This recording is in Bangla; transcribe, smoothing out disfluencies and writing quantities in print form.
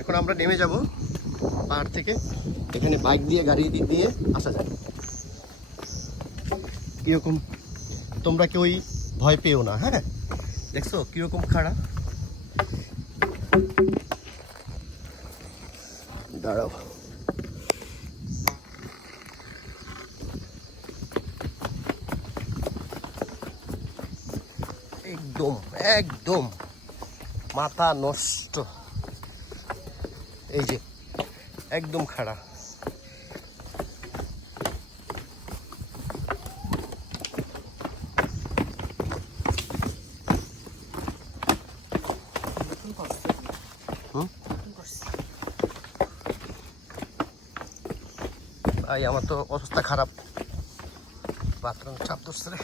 এখন আমরা নেমে যাব পাহাড় থেকে। এখানে বাইক দিয়ে গাড়ি দিয়ে আসা যায়। কীরকম তোমরা কেউই ভয় পেও না, হ্যাঁ? দেখছো কীরকম খাড়া? দাঁড়াও, একদম একদম মাথা নষ্ট। এই যে একদম খাড়া। ভাই আমার তো অবস্থা খারাপ, বাথরুম চাপ ধরছে রে।